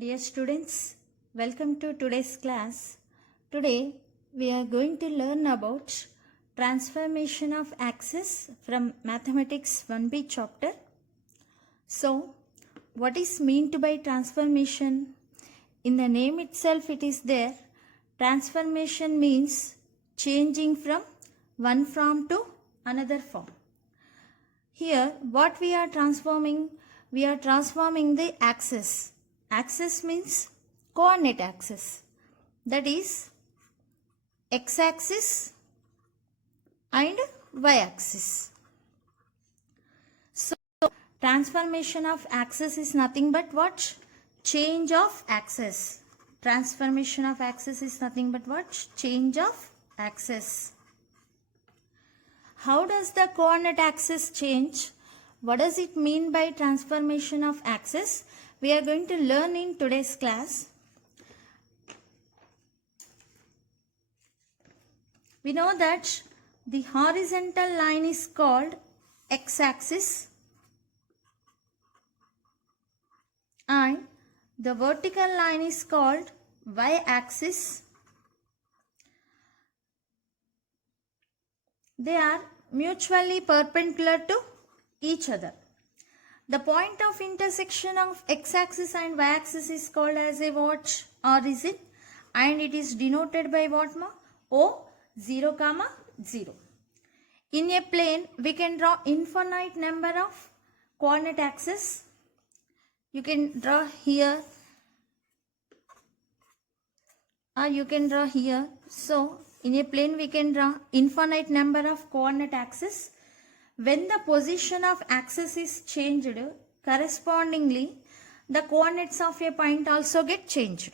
Dear students, welcome to today's class. Today we are going to learn about transformation of axis from Mathematics 1B chapter. So, what is meant by transformation? In the name itself it is there. Transformation means changing from one form to another form. Here what we are transforming? We are transforming the axis. Axis means coordinate axis, that is x-axis and y-axis. So transformation of axis is nothing but what? Change of axis. Transformation of axis is nothing but what? Change of axis. How does the coordinate axis change? What does it mean by transformation of axis? We are going to learn in today's class. We know that the horizontal line is called x-axis and the vertical line is called y-axis. They are mutually perpendicular to each other. The point of intersection of x-axis and y-axis is called as a what? Origin, and it is denoted by what? O 0, 0. In a plane we can draw infinite number of coordinate axes. You can draw here or you can draw here. So in a plane we can draw infinite number of coordinate axes. When the position of axis is changed, correspondingly the coordinates of a point also get changed.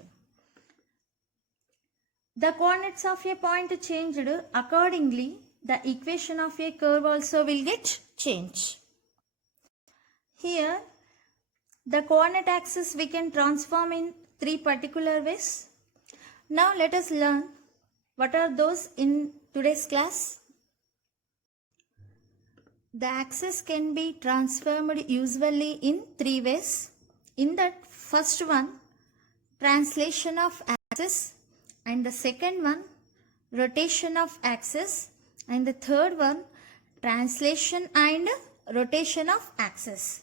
The coordinates of a point changed, accordingly the equation of a curve also will get changed. Here the coordinate axis we can transform in three particular ways. Now let us learn what are those in today's class. The axis can be transformed usually in three ways. In that first one, translation of axis, and the second one, rotation of axis, and the third one, translation and rotation of axis.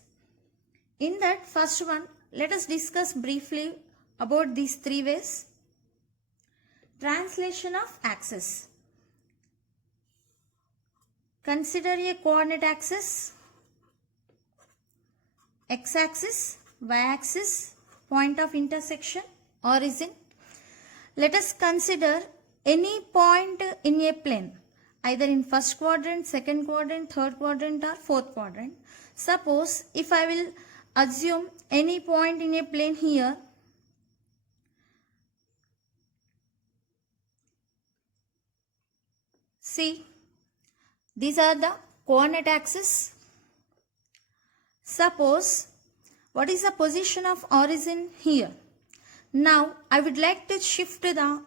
In that first one, let us discuss briefly about these three ways. Translation of axis. Consider a coordinate axis, x-axis, y-axis, point of intersection, origin. Let us consider any point in a plane, either in first quadrant, second quadrant, third quadrant or fourth quadrant. Suppose if I will assume any point in a plane here, see, these are the coordinate axes. Suppose what is the position of origin here? Now I would like to shift the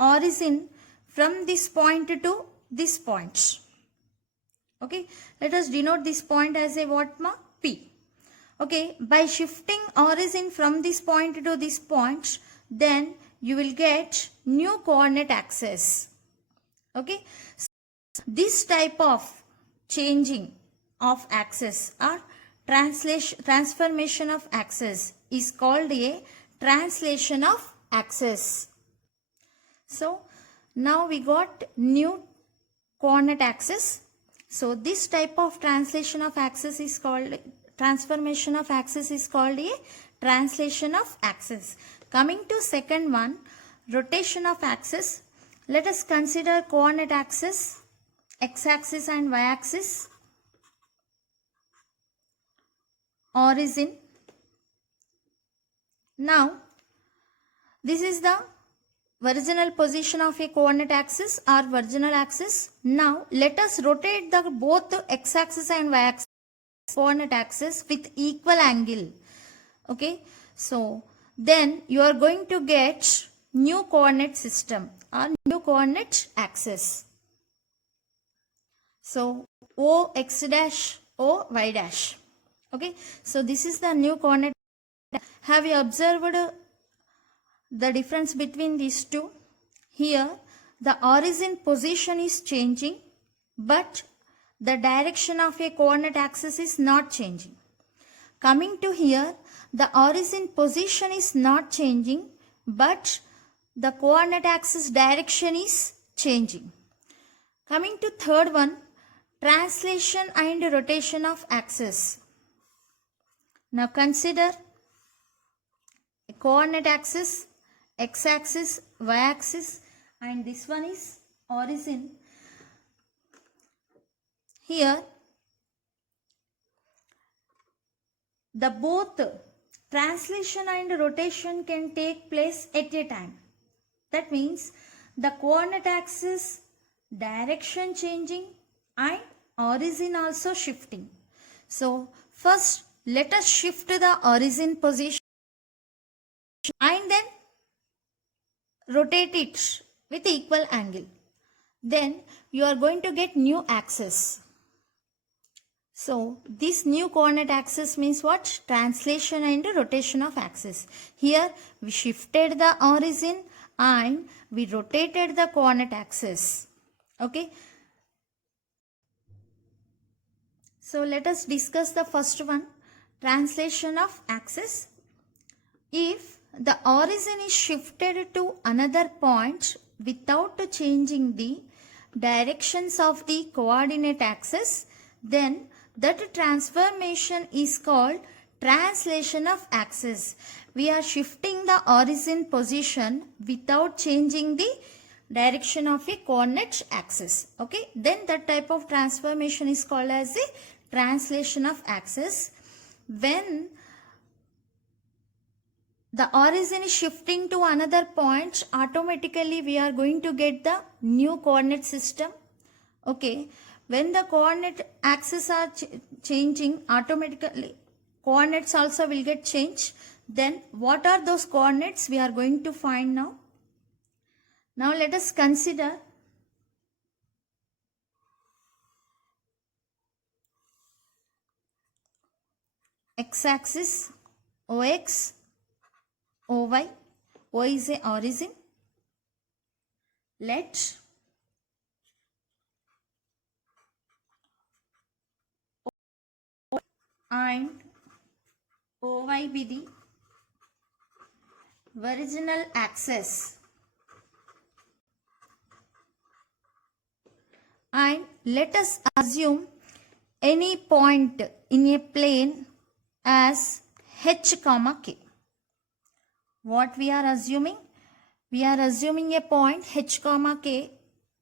origin from this point to this point. Okay, let us denote this point as a what? P. Okay, by shifting origin from this point to this point, then you will get new coordinate axis. Okay, this type of changing of axis or transformation of axis is called a translation of axis. So now we got new coordinate axis. So this type of translation of axis is called transformation of axis is called a translation of axis. Coming to second one, rotation of axis. Let us consider coordinate axis, x-axis and y-axis, origin. Now this is the original position of a coordinate axis or original axis. Now let us rotate the both x-axis and y-axis coordinate axis with equal angle. Okay, so then you are going to get new coordinate system or new coordinate axis. So O x dash, O y dash. Okay, so this is the new coordinate Have you observed the difference between these two? Here, the origin position is changing, but the direction of a coordinate axis is not changing. Coming to here, the origin position is not changing, but the coordinate axis direction is changing. Coming to third one, translation and rotation of axis. Now consider a coordinate axis, x-axis, y-axis, and this one is origin. Here, the both translation and rotation can take place at a time. That means the coordinate axis direction changing and origin also shifting. So first let us shift the origin position and then rotate it with equal angle. Then you are going to get new axis. So this new coordinate axis means what? Translation and rotation of axis. Here we shifted the origin and we rotated the coordinate axis. Okay. So let us discuss the first one, translation of axis. If the origin is shifted to another point without changing the directions of the coordinate axis, then that transformation is called translation of axis. We are shifting the origin position without changing the direction of a coordinate axis. Okay, then that type of transformation is called as the translation of axis. When the origin is shifting to another point, automatically we are going to get the new coordinate system. Okay, when the coordinate axes are changing, automatically coordinates also will get changed. Then what are those coordinates we are going to find now? Now let us consider x-axis, OX, OY. O is a origin. Let O and OY be the original axis. And let us assume any point in a plane as h comma k. What we are assuming? We are assuming a point h comma k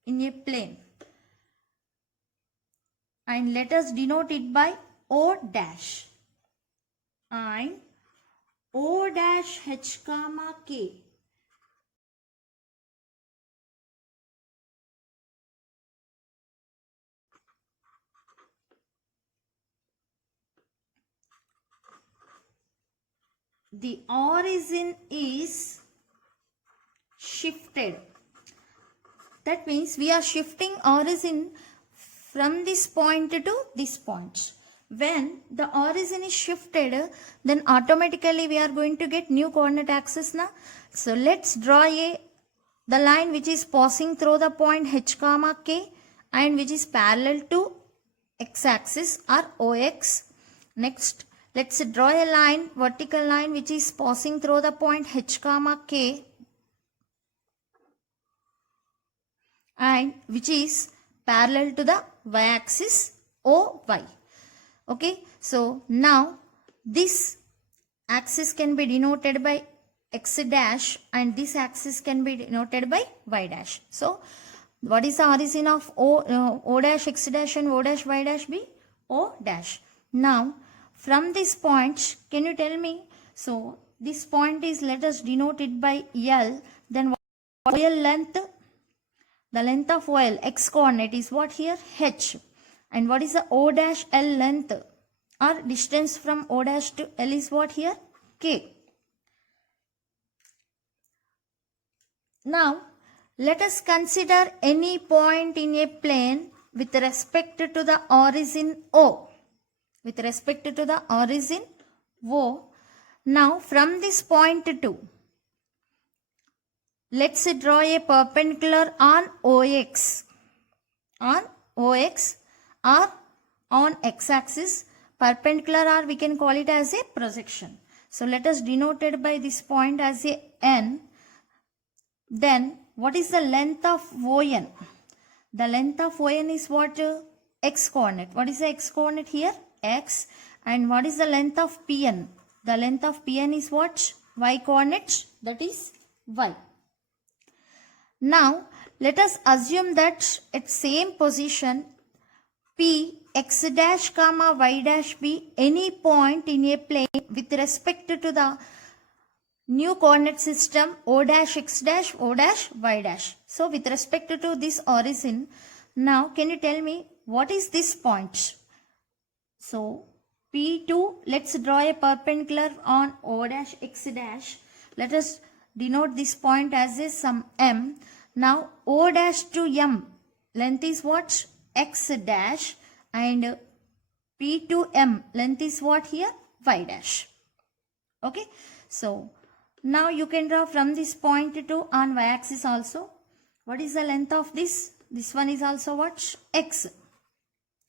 in a plane. And let us denote it by O dash. And O dash h comma k the origin is shifted. That means we are shifting origin from this point to this point. When the origin is shifted, then automatically we are going to get new coordinate axis now. So let's draw the line which is passing through the point h comma k and which is parallel to x-axis or OX. Next, let's draw a line, vertical line which is passing through the point h comma k and which is parallel to the y-axis OY. Okay, so now this axis can be denoted by x dash and this axis can be denoted by y dash. So what is the origin of O dash x dash and O dash y dash be? O dash. Now from this point, can you tell me? So this point is, let us denote it by L. Then what is OL length? The length of OL, x coordinate is what here? H. And what is the O dash L length or distance from O dash to L is what here? K. Now let us consider any point in a plane with respect to the origin O. With respect to the origin O, Now from this point 2, let's draw a perpendicular on OX. On OX or on x-axis, perpendicular, or we can call it as a projection. So let us denote it by this point as a N. Then what is the length of ON? The length of ON is what? X coordinate. What is the x coordinate here? X. And what is the length of PN? The length of PN is what? Y coordinate. That is Y. Now let us assume that at same position P x dash comma y dash be any point in a plane with respect to the new coordinate system O dash x dash O dash y dash. So with respect to this origin, now can you tell me what is this point? So P2, let's draw a perpendicular on O dash x dash. Let us denote this point as a some M. Now O dash to M, length is what? X dash, and P to M, length is what here? Y dash. Okay, so now you can draw from this point to on y axis also. What is the length of this? This one is also what? X.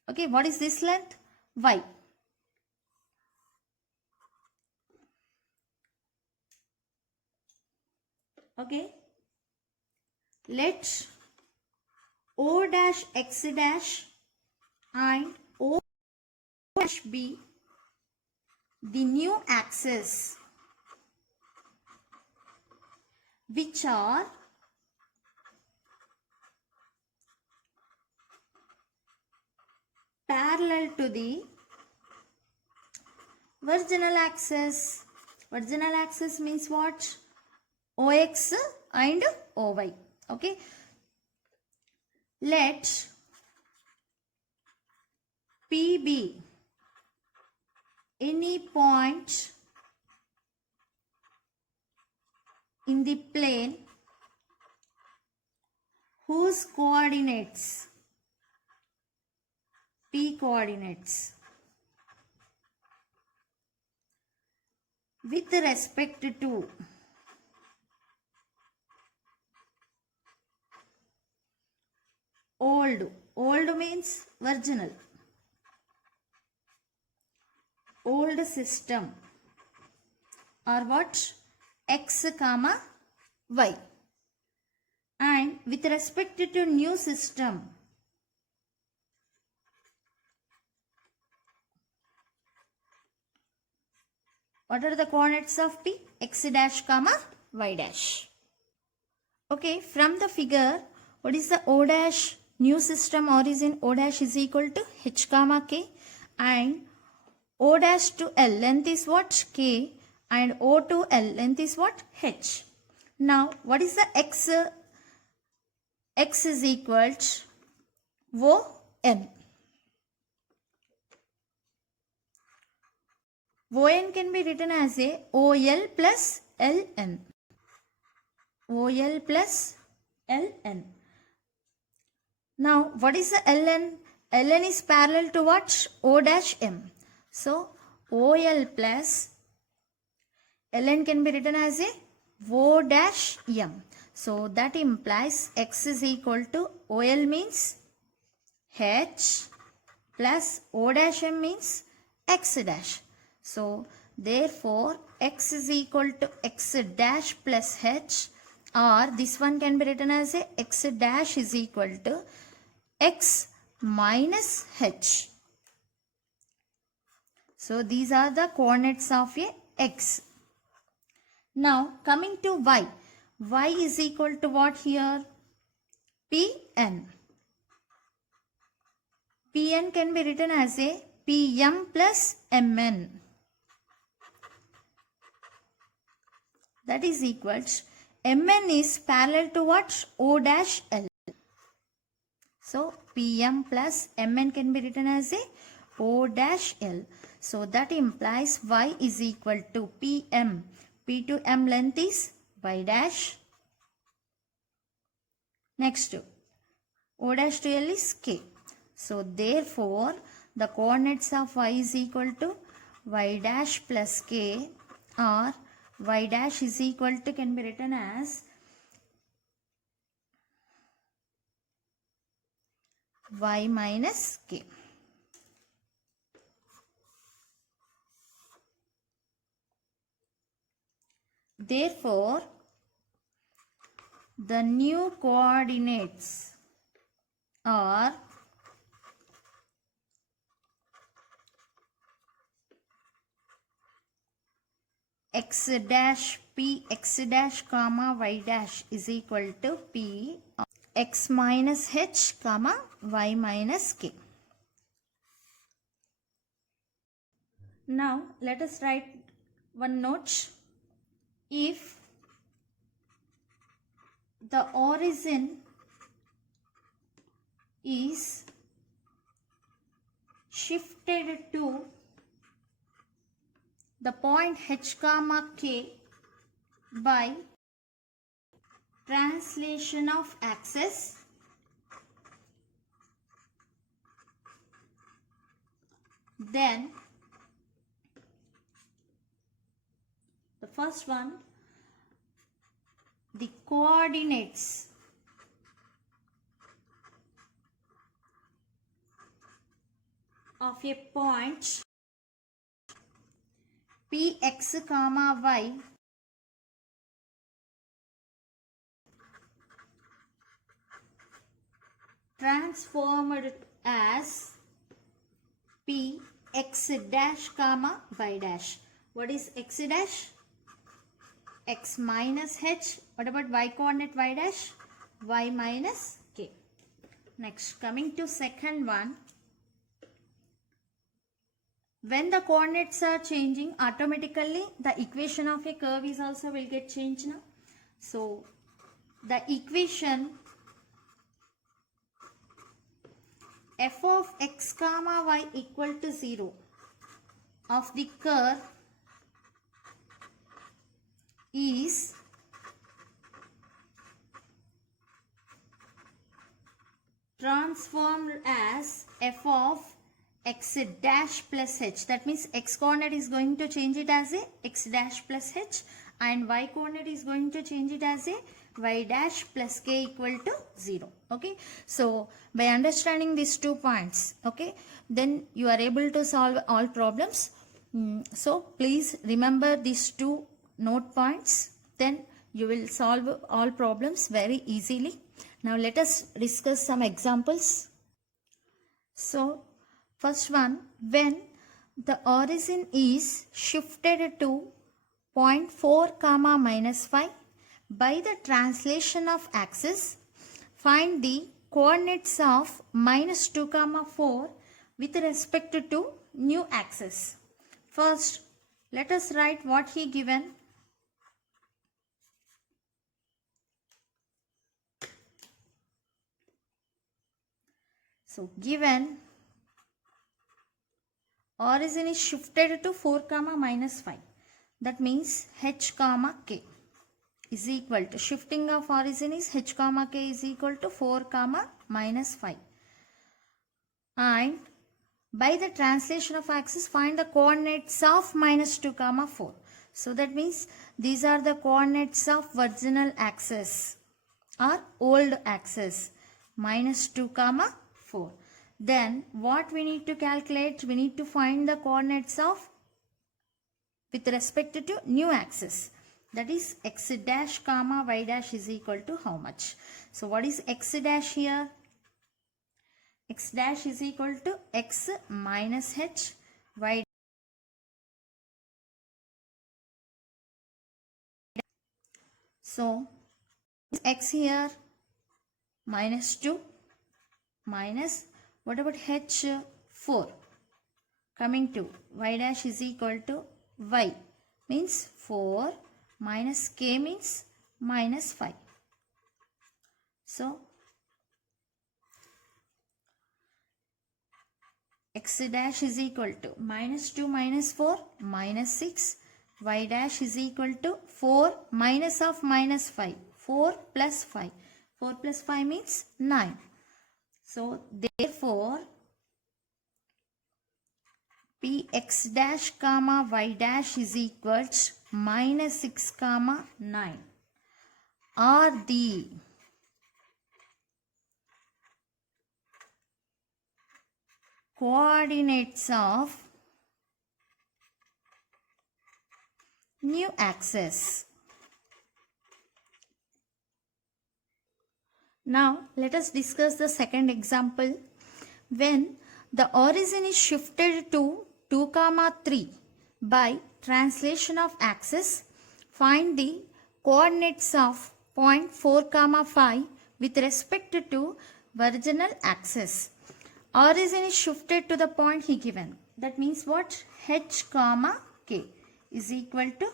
Okay, what is this length? Y. Okay, let O dash x dash and O dash be the new axes which are parallel to the virginal axis. Virginal axis means what? OX and OY. Okay. Let P be any point in the plane whose coordinates, P coordinates, with respect to old means virginal, old system, or what? X comma Y, and with respect to new system, what are the coordinates of P? X dash comma Y dash. Okay, from the figure, what is the O dash new system origin? O dash is equal to H comma K, and O dash to L length is what? K, and O to L length is what? H. Now what is the X? X is equal to ON. ON can be written as a OL plus LN. OL plus LN. Now what is the LN? LN is parallel to what? O dash M. So OL plus LN can be written as a O dash M. So that implies X is equal to OL means H plus O dash M means X dash. So therefore X is equal to X dash plus H, or this one can be written as a X dash is equal to X minus H. So these are the coordinates of a X. Now coming to Y. Y is equal to what here? Pn. Pn can be written as a Pm plus Mn. That is equal to Mn is parallel to what? O dash L. So Pm plus Mn can be written as a O dash L. So that implies Y is equal to Pm. P to M length is Y dash. Next, O dash to L is K. So therefore the coordinates of Y is equal to Y dash plus K, or y dash is equal to can be written as y minus k. Therefore, the new coordinates are x dash p x dash comma y dash is equal to p x minus h comma y minus k. Now let us write one note. If the origin is shifted to the point h comma k by translation of axis, then the first one, the coordinates of a point px comma y transformed as p x dash comma y dash. What is x dash? X minus h. What about y coordinate y dash? Y minus k. Next, coming to second one. When the coordinates are changing, automatically the equation of a curve is also will get changed now. So the equation f of x comma y equal to 0 of the curve is transformed as f of x dash plus h. That means x coordinate is going to change it as a x dash plus h and y coordinate is going to change it as a y dash plus k equal to 0. Okay, so by understanding these 2 points, okay, then you are able to solve all problems. So please remember these 2 note points, then you will solve all problems very easily. Now let us discuss some examples. So first one, when the origin is shifted to point 4 comma minus 5 by the translation of axis, find the coordinates of minus 2 comma 4 with respect to new axis. First, let us write what he given. So given origin is shifted to 4 comma minus 5. That means h comma k is equal to, shifting of origin is h comma k is equal to 4 comma minus 5. And by the translation of axis, find the coordinates of minus 2 comma 4. So that means these are the coordinates of original axis or old axis, minus 2 comma 4. Then what we need to calculate? We need to find the coordinates of with respect to new axis. That is x dash comma y dash is equal to how much? So what is x dash here? X dash is equal to x minus h, y. So x here minus 2 minus, what about h? 4. Coming to y dash is equal to y means 4 minus k means minus 5. So x dash is equal to minus 2 minus 4 minus 6, y dash is equal to 4 minus of minus 5, 4 plus 5, 4 plus 5 means 9. So therefore Px dash comma y dash is equals minus 6 comma 9 are the coordinates of new axis. Now let us discuss the second example. When the origin is shifted to 2 comma 3 by translation of axis, find the coordinates of point 4 comma 5 with respect to original axis. Origin is shifted to the point he given. That means what? H comma k is equal to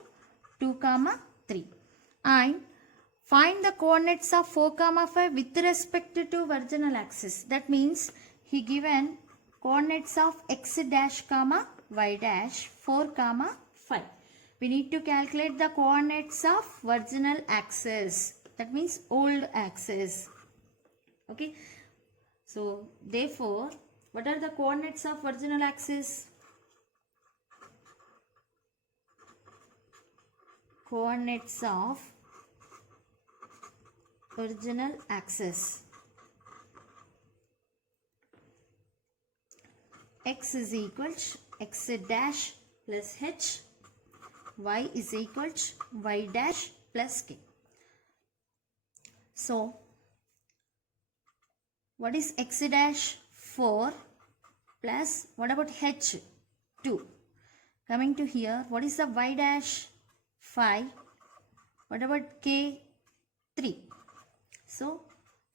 2 comma 3. And find the coordinates of 4 comma 5 with respect to original axis. That means he given coordinates of x dash comma y dash 4 comma 5. We need to calculate the coordinates of original axis. That means old axis. Okay. So therefore, what are the coordinates of original axis? Coordinates of original axis. X is equal to x dash plus h, y is equal to y dash plus k. So what is x dash? 4 plus what about h? 2. Coming to here, what is the y dash? 5. What about k? 3. So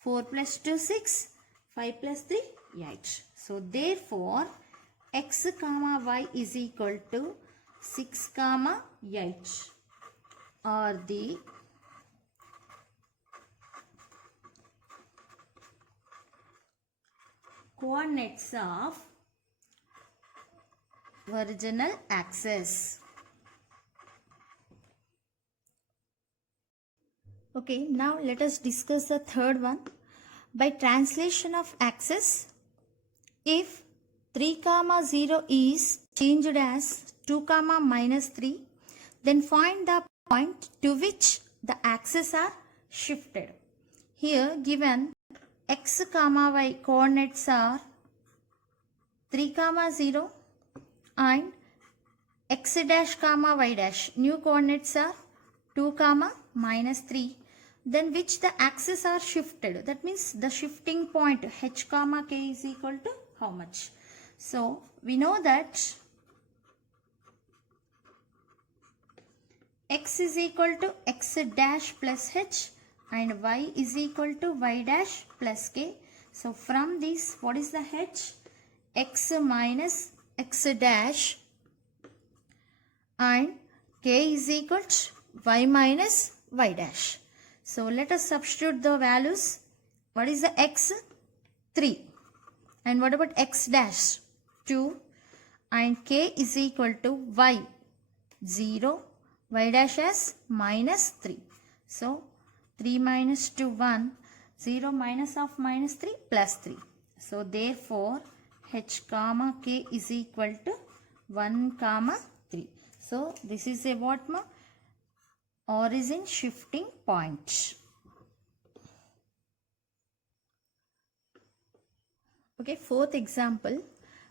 4 plus 2 6, 5 plus 3 8. So therefore x comma y is equal to 6 comma 8 are the coordinates of original axis. Okay, now let us discuss the third one. By translation of axis, if 3 comma 0 is changed as 2 comma minus 3, then find the point to which the axes are shifted. Here given x comma y coordinates are 3 comma 0 and x dash comma y dash new coordinates are 2 comma minus 3. Then which the axes are shifted? That means the shifting point h comma k is equal to how much? So we know that x is equal to x dash plus h and y is equal to y dash plus k. So from this, what is the h? X minus x dash and k is equal to y minus y dash. So let us substitute the values. What is the x? 3. And what about x dash? 2. And k is equal to y 0, y dash as minus 3. So 3 minus 2 1, 0 minus of minus 3 plus 3. So therefore h comma k is equal to 1 comma 3. So this is a what ma? Origin shifting point. Okay, fourth example.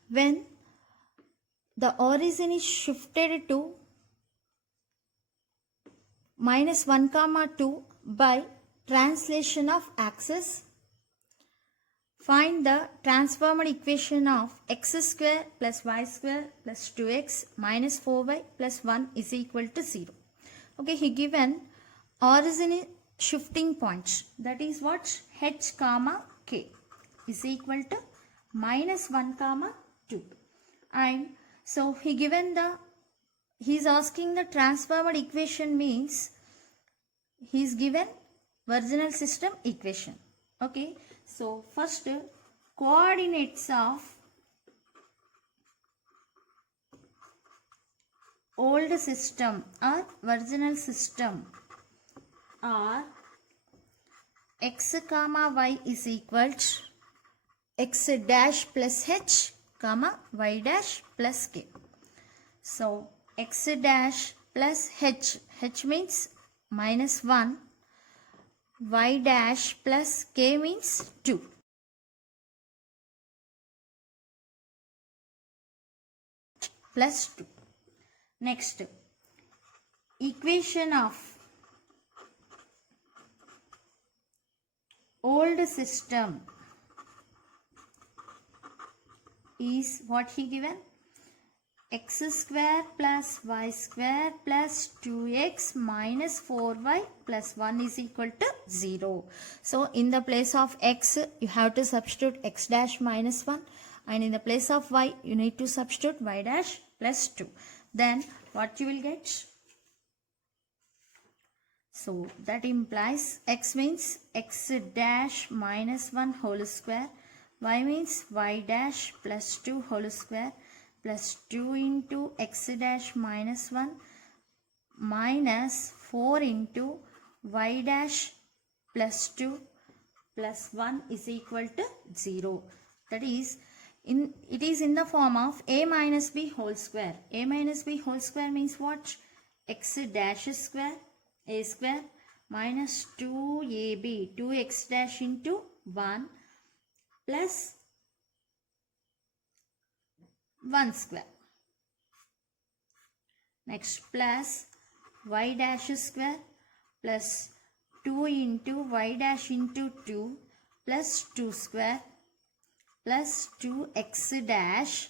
When the origin is shifted to minus 1 comma 2 by translation of axis, find the transformed equation of x square plus y square plus 2x minus 4y plus 1 is equal to 0. Okay, he given origin shifting points. That is what? H comma k is equal to minus 1 comma 2. And so he given the, he is asking the transformed equation means he is given original system equation. Okay, so first coordinates of old system or original system are x comma y is equal to x dash plus h comma y dash plus k. So x dash plus h means minus 1, y dash plus k means 2. Plus 2. Next, equation of old system is what he given? X square plus y square plus 2x minus 4y plus 1 is equal to 0. So in the place of x, you have to substitute x dash minus 1, and in the place of y, you need to substitute y dash plus 2. Then what you will get? So that implies x means x dash minus 1 whole square, y means y dash plus 2 whole square plus 2 into x dash minus 1 minus 4 into y dash plus 2 plus 1 is equal to 0. That is, it is in the form of a minus b whole square. A minus b whole square means what? X dash square a square minus 2ab 2x dash into 1 plus 1 square. Next, plus y dash square plus 2 into y dash into 2 plus 2 square plus 2x dash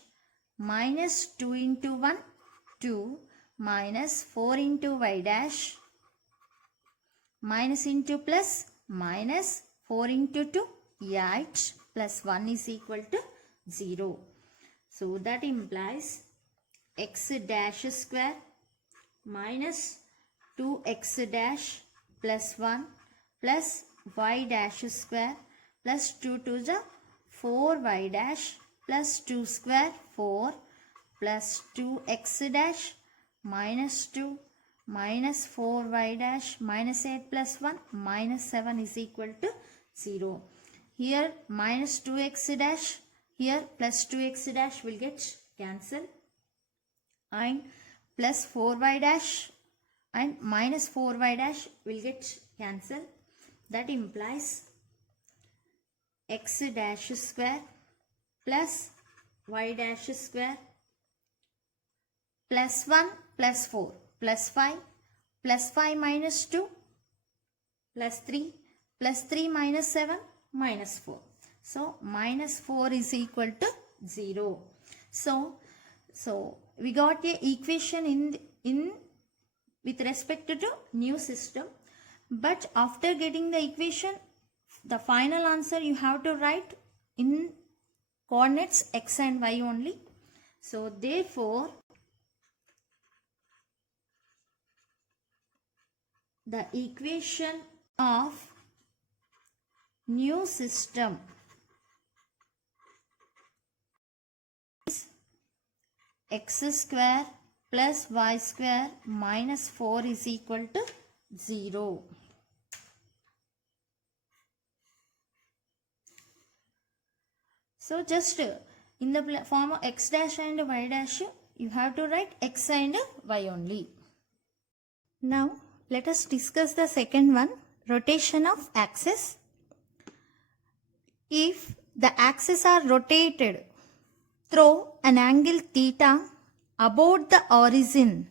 minus 2 into 1 2 minus 4 into y dash minus into plus minus 4 into 2 8 plus 1 is equal to 0. So that implies x dash square minus 2x dash plus 1 plus y dash square plus 2 to the 4y dash plus 2 square 4 plus 2x dash minus 2 minus 4y dash minus 8 plus 1 minus 7 is equal to 0. Here minus 2x dash, here plus 2x dash will get cancelled, and plus 4y dash and minus 4y dash will get cancelled. That implies x dash square plus y dash square plus 1 plus 4 plus 5 minus 2 plus 3 minus 7 minus 4. So minus 4 is equal to 0. So we got a equation in with respect to new system, but after getting the equation, the final answer you have to write in coordinates x and y only. So therefore the equation of new system is x square plus y square minus 4 is equal to 0. So just in the form of x dash and y dash, you have to write x and y only. Now let us discuss the second one, rotation of axis. If the axes are rotated through an angle theta about the origin,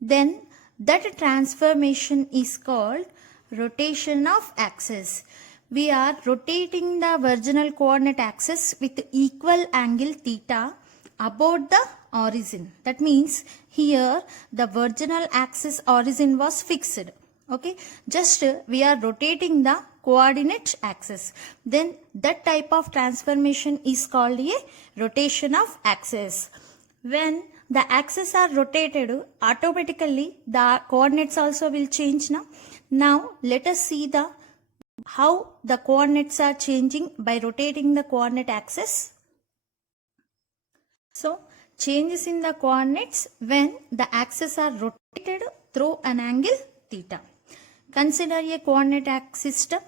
then that transformation is called rotation of axis. We are rotating the virginal coordinate axis with equal angle theta about the origin. That means here the virginal axis origin was fixed. Okay, just we are rotating the coordinate axis. Then that type of transformation is called a rotation of axis. When the axes are rotated, automatically the coordinates also will change now. Now let us see how the coordinates are changing by rotating the coordinate axis. So changes in the coordinates when the axes are rotated through an angle theta. Consider a coordinate axis system.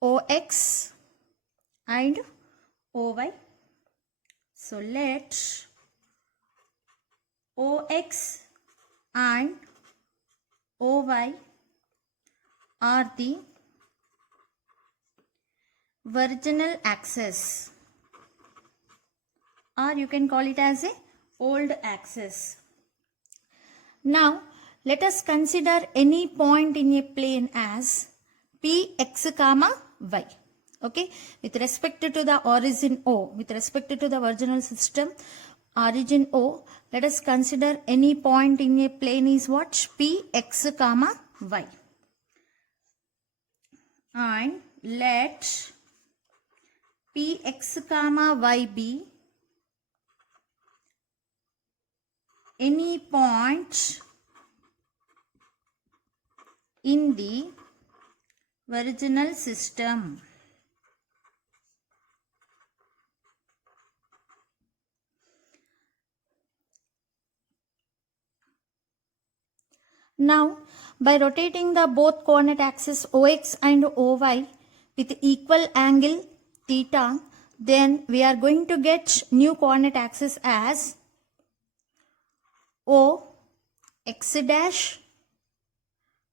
OX and OY. So let OX and OY are the virginal axis, or you can call it as a old axis. Now let us consider any point in a plane as Px comma y. Okay, with respect to the origin O, with respect to the virginal system origin O, let us consider any point in a plane is what? Px comma y. And let Px comma y be any point in the virginal system. Now, by rotating the both coordinate axes OX and OY with equal angle theta, then we are going to get new coordinate axis as O x dash,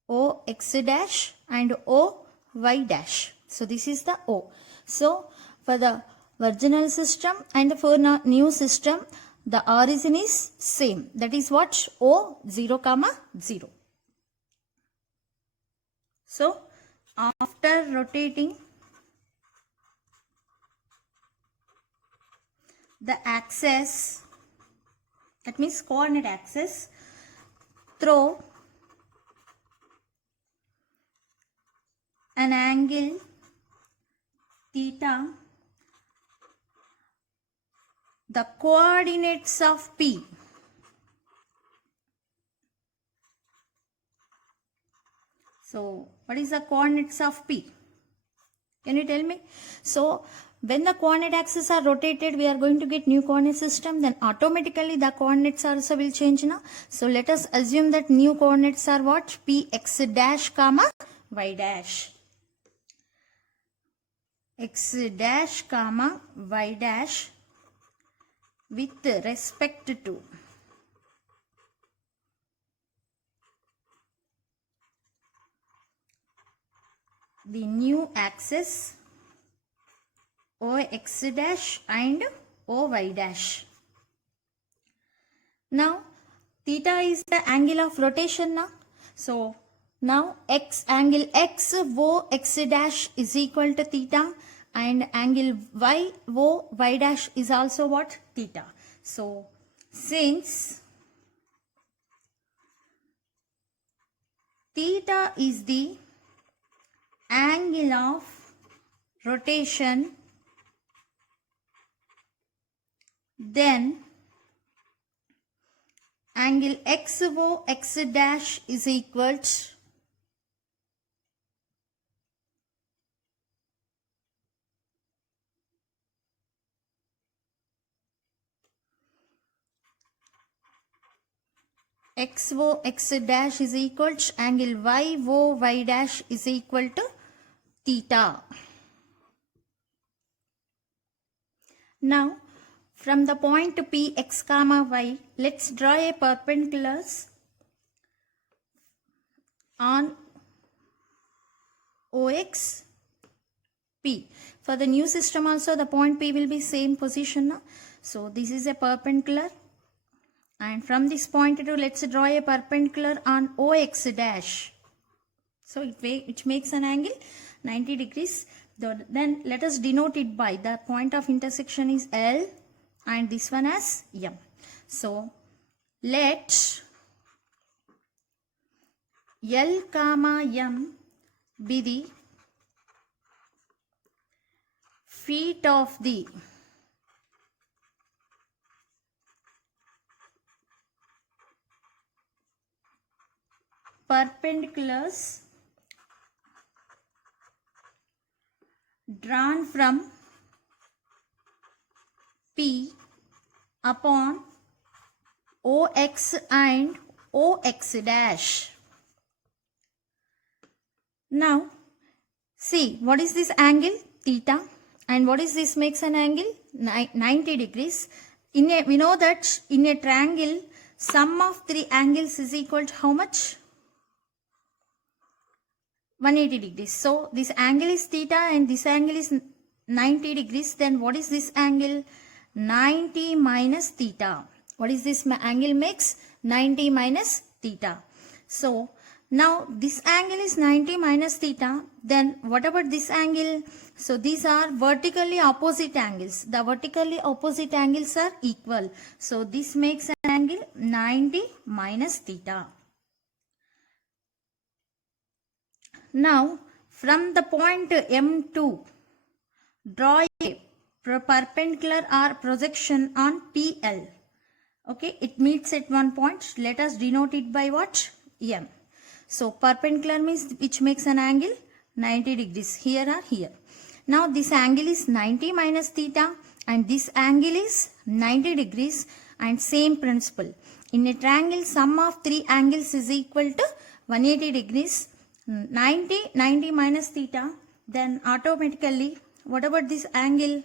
O x dash and O y dash. So this is the O. So for the virginal system and for new system, the origin is same. That is what? O 0 comma 0. So after rotating the axis, that means coordinate axis, through an angle theta, the coordinates of P So what is the coordinates of P? Can you tell me? So when the coordinate axes are rotated, we are going to get new coordinate system. Then automatically the coordinates also will change now. So let us assume that new coordinates are what? Px dash comma y dash. X dash comma y dash with respect to the new axis OX dash and OY dash. Now theta is the angle of rotation now. So now angle X OX dash is equal to theta, and angle Y OY dash is also what? Theta. So since theta is the angle of rotation, then angle XOX dash is equal to XOX dash is equal to angle YOY dash is equal to theta. Now from the point Px comma y, let's draw a perpendiculars on OX P. For the new system also the point P will be same position now. So this is a perpendicular, and from this point to let's draw a perpendicular on OX dash. So it makes an angle 90 degrees. Then let us denote it by the point of intersection is L and this one as M. So let L comma M be the feet of the perpendiculars drawn from P upon OX and OX dash. Now See, what is this angle? Theta. And what is this makes an angle? 90 degrees. We know that in a triangle, sum of three angles is equal to how much? 180 degrees. So this angle is theta and this angle is 90 degrees. Then what is this angle? 90 minus theta. What is this angle makes? 90 minus theta. So now this angle is 90 minus theta. Then what about this angle? So these are vertically opposite angles. The vertically opposite angles are equal. So this makes an angle 90 minus theta. Now from the point M2, draw a perpendicular or projection on PL. Okay, it meets at one point. Let us denote it by what? M. So perpendicular means which makes an angle 90 degrees here or here. Now this angle is 90 minus theta and this angle is 90 degrees, and same principle. In a triangle, sum of three angles is equal to 180 degrees. 90 minus theta, then automatically what about this angle?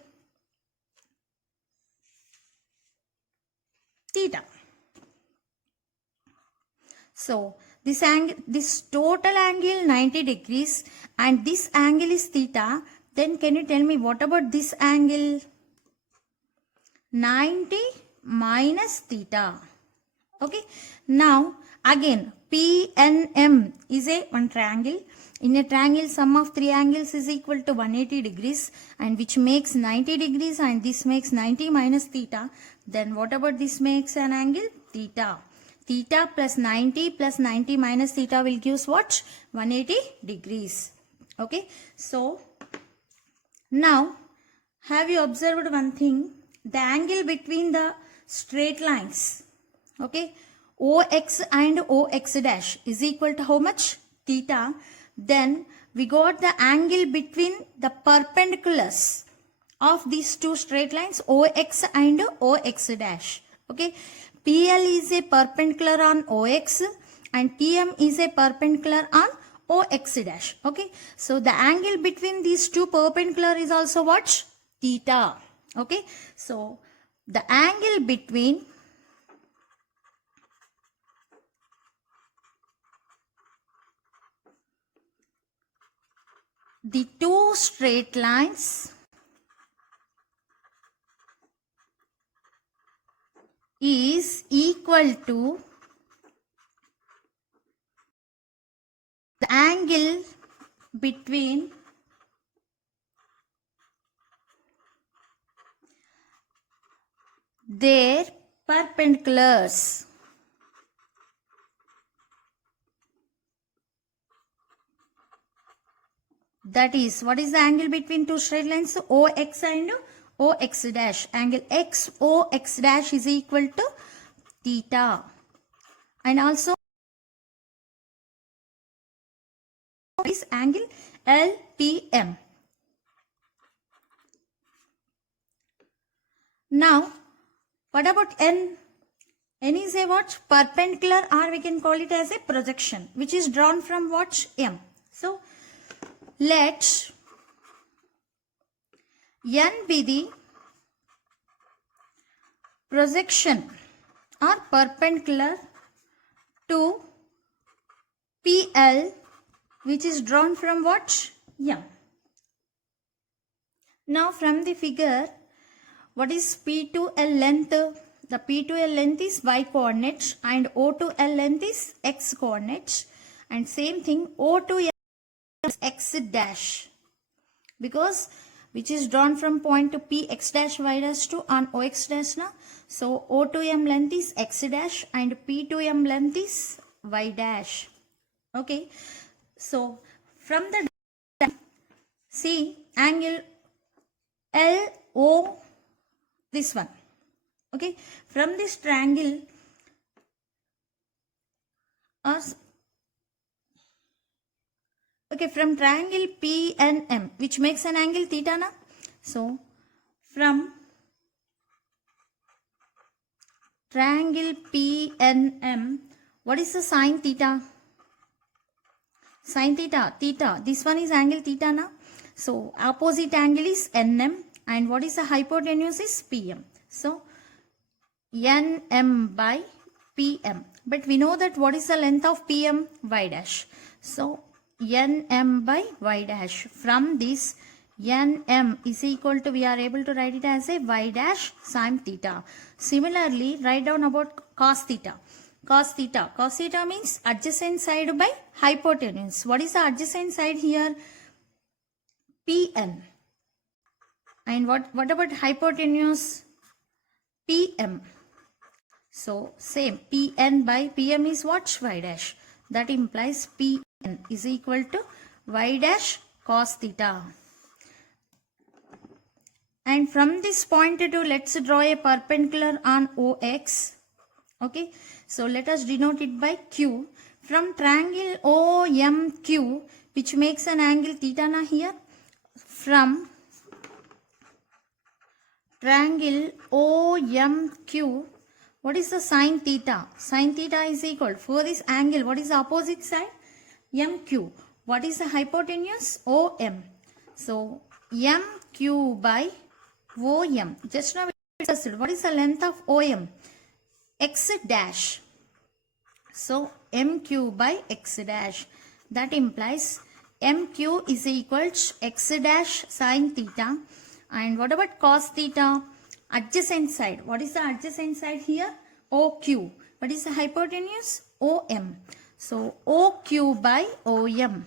Theta. So this angle, this total angle 90 degrees and this angle is theta. Then can you tell me what about this angle? 90 minus theta. Okay. Now again PNM is a one triangle. In a triangle, sum of three angles is equal to 180 degrees, and which makes 90 degrees, and this makes 90 minus theta. Then what about this makes an angle? Theta. Theta plus 90 minus theta will give what? 180 degrees. Okay. So now have you observed one thing? The angle between the straight lines, okay, OX and OX dash is equal to how much? Theta. Then we got the angle between the perpendiculars of these two straight lines, OX and OX dash. Okay, PL is a perpendicular on OX and PM is a perpendicular on OX dash. Okay, so the angle between these two perpendicular is also what? Theta. Okay, so the angle between the two straight lines is equal to the angle between their perpendiculars. That is, what is the angle between two straight lines? OX and OX dash. Angle XOX dash is equal to theta. And also this angle LPM. Now, what about N? N is a what? Perpendicular, or we can call it as a projection, which is drawn from what? M. So, let N be the projection or perpendicular to PL, which is drawn from what? M. Now from the figure, what is P to L length? The P to L length is y coordinate and O to L length is x coordinate, and same thing O to L is x dash, because which is drawn from point to P x dash y dash to on OX dash na. So O to M length is x dash and P to M length is y dash. Okay. So from the see angle LO, this one. Okay, from this triangle from triangle PNM, which makes an angle theta na. So from triangle PNM, what is the sine theta? Sin theta, theta. This one is angle theta now. So opposite angle is NM and what is the hypotenuse is PM. So NM by PM. But we know that what is the length of PM? Y dash. So NM by Y dash. From this NM is equal to, we are able to write it as a Y dash sin theta. Similarly, write down about cos theta. Cos theta. Cos theta means adjacent side by hypotenuse. What is the adjacent side here? PN. And what about hypotenuse? PM. So same, PN by PM is what? Y dash. That implies PN is equal to Y dash cos theta. And from this point to, let's draw a perpendicular on OX. Okay, so let us denote it by Q. From triangle OMQ, which makes an angle theta na here. From triangle OMQ, what is the sin theta? Sin theta is equal for this angle. What is the opposite side? MQ. What is the hypotenuse? OM. So MQ by OM. Just now we discussed what is the length of OM? X dash. So MQ by X dash. That implies MQ is equal to X dash sin theta. And what about cos theta? Adjacent side. What is the adjacent side here? OQ. What is the hypotenuse? OM. So OQ by OM.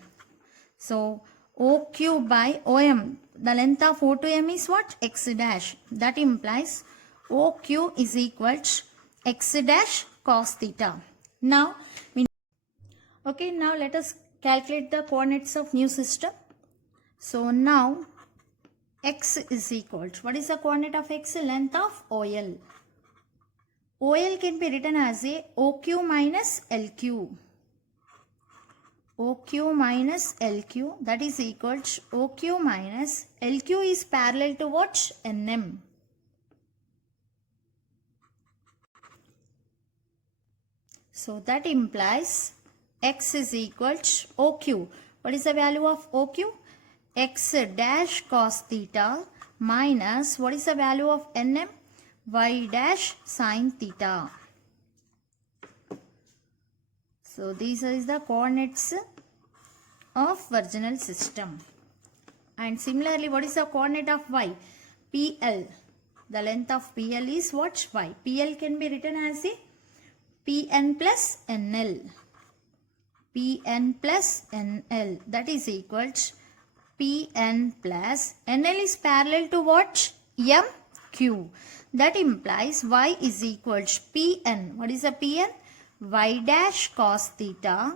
So OQ by OM. The length of O to M is what? X dash. That implies OQ is equal to X dash cos theta. Now, now let us calculate the coordinates of new system. So now X is equal to, what is the coordinate of X? Length of OL. OL can be written as a OQ minus LQ. OQ minus LQ, that is equal to OQ minus LQ is parallel to what? NM. So that implies X is equal to OQ. What is the value of OQ? X dash cos theta minus, what is the value of NM? Y dash sin theta. So these are the coordinates of virginal system. And similarly, what is the coordinate of Y? PL. The length of PL is what? Y. PL can be written as a PN plus NL. PN plus NL. That is equal to PN plus NL is parallel to what? MQ. That implies Y is equal to PN. What is the PN? Y dash cos theta.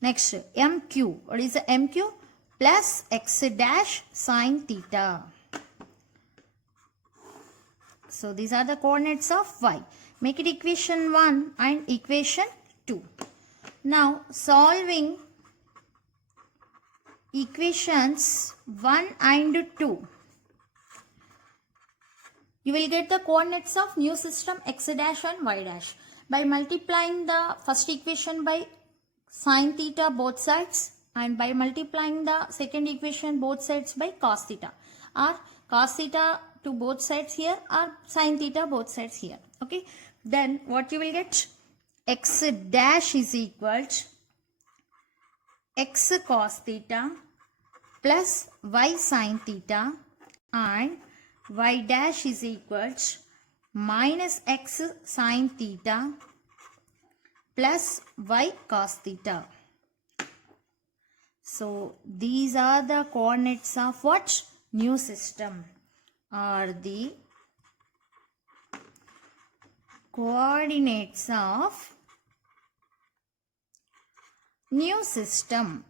Next, MQ. What is the MQ? Plus X dash sin theta. So these are the coordinates of Y. Make it equation 1 and equation 2. Now solving equations 1 and 2. You will get the coordinates of new system X dash and Y dash by multiplying the first equation by sin theta both sides and by multiplying the second equation both sides by cos theta, or cos theta to both sides here or sin theta both sides here. Okay, then what you will get? X dash is equal to X cos theta plus Y sin theta and Y dash is equal to minus X sin theta plus Y cos theta. So these are the coordinates of what? New system, or the coordinates of new system.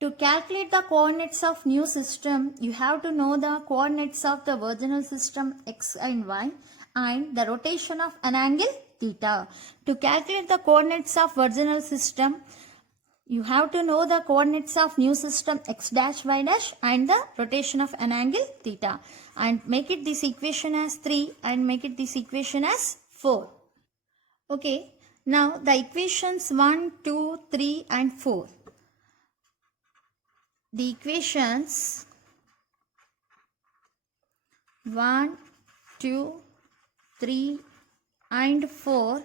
To calculate the coordinates of new system, you have to know the coordinates of the virginal system X and Y and the rotation of an angle theta. To calculate the coordinates of virginal system, you have to know the coordinates of new system X dash Y dash and the rotation of an angle theta, and make it this equation as 3 and make it this equation as 4. Okay, Now the equations 1, 2, 3 and 4. The equations 1, 2, 3 and 4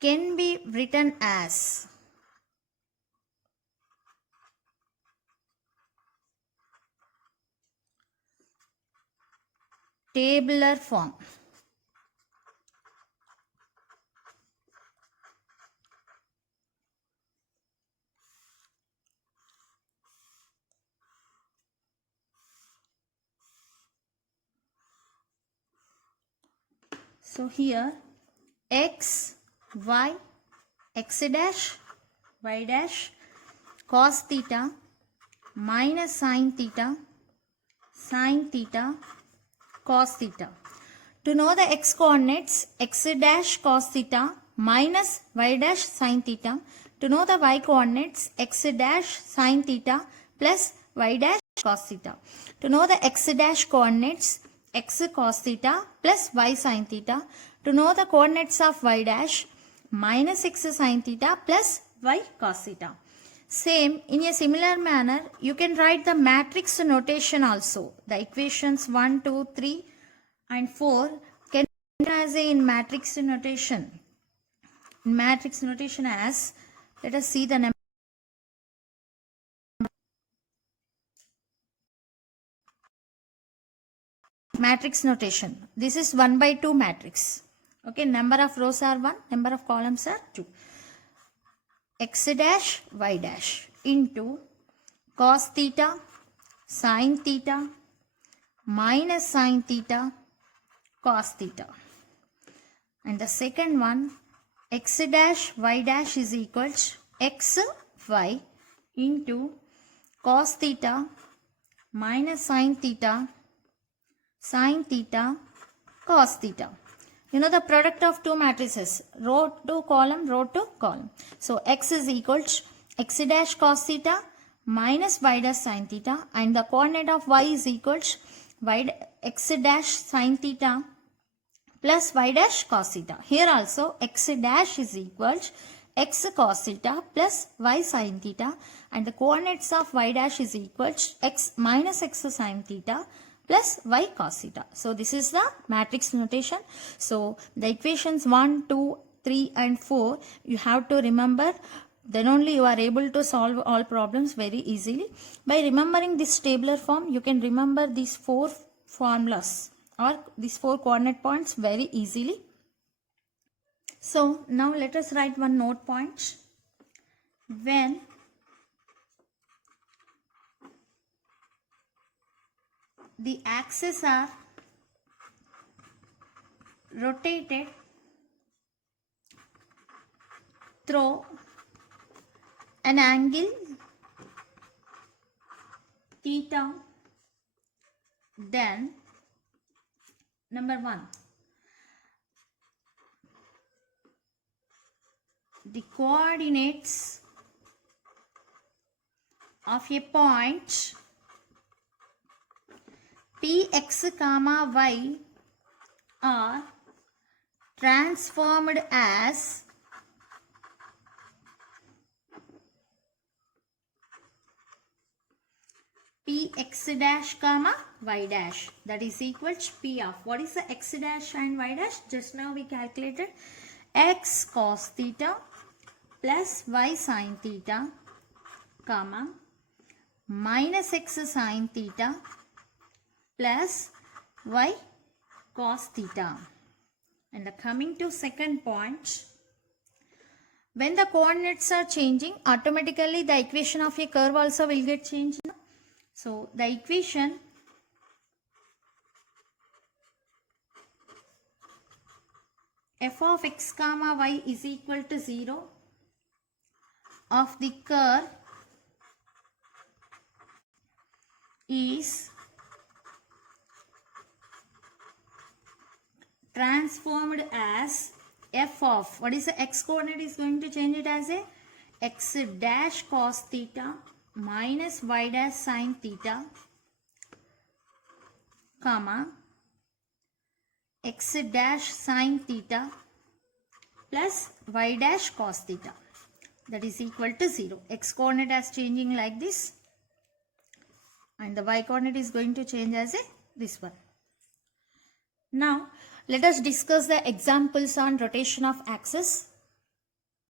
can be written as tabular form. So here x, y, x dash, y dash, cos theta, minus sin theta, cos theta. To know the x coordinates, x dash cos theta minus y dash sin theta. To know the y coordinates, x dash sin theta plus y dash cos theta. To know the x dash coordinates, x cos theta plus y sin theta. To know the coordinates of y dash, minus x sin theta plus y cos theta. Same, in a similar manner, you can write the matrix notation also. The equations 1, 2, 3 and 4 can be written as in matrix notation. In matrix notation as, let us see the number. Matrix notation. This is 1 by 2 matrix. Okay, number of rows are 1, number of columns are 2. X dash, y dash into cos theta, sin theta, minus sin theta, cos theta. And the second one, x dash, y dash is equals x, y into cos theta, minus sin theta, cos theta. You know the product of two matrices, row to column. So x is equals x dash cos theta minus y dash sin theta, and the coordinate of y is equals x dash sin theta plus y dash cos theta. Here also x dash is equals x cos theta plus y sin theta, and the coordinates of y dash is equals x minus x sin theta plus y cos theta. So this is the matrix notation. So the equations 1, 2, 3 and 4 you have to remember, then only you are able to solve all problems very easily. By remembering this tabular form, you can remember these 4 formulas or these 4 coordinate points very easily. So now let us write one note point. When the axes are rotated through an angle theta, then number 1, the coordinates of a point px comma y are transformed as px dash comma y dash, that is equals p of, what is the x dash and y dash? Just now we calculated x cos theta plus y sin theta comma minus x sin theta plus y cos theta. And coming to second point, when the coordinates are changing, automatically the equation of a curve also will get changed. So the equation f of x comma y is equal to 0 of the curve is transformed as f of, what is the x coordinate is going to change it as a x dash cos theta minus y dash sin theta comma x dash sin theta plus y dash cos theta, that is equal to 0. X coordinate as changing like this, and the y coordinate is going to change as this one. Now let us discuss the examples on rotation of axis.